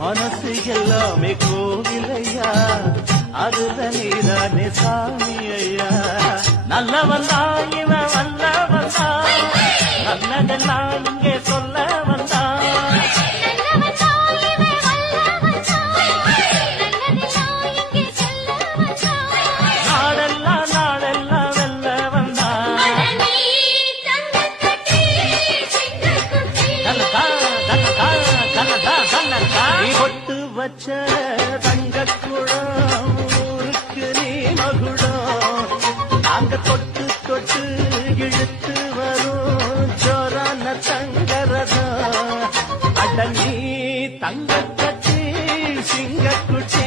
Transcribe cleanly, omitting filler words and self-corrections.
மனசு எல்லாமே கோவிலையா, அதுல நீதானே சாமி ஐயா. நல்லவன் தான் இவன் வல்லவன் தான், நல்லதெல்லாம் இங்கே சொல்ல வந்தான். நாடெல்லாம் நாடெல்லாம் வெல்ல வந்தான். பொட்டு வச்ச தங்கக்குடம் ஊருக்கு நீ மகுடம், நாங்க தொட்டு தொட்டு இழுத்து வரும் ஜோரான தங்கரதம். அட நீ தங்கக்கட்டி சிங்கக்குட்டி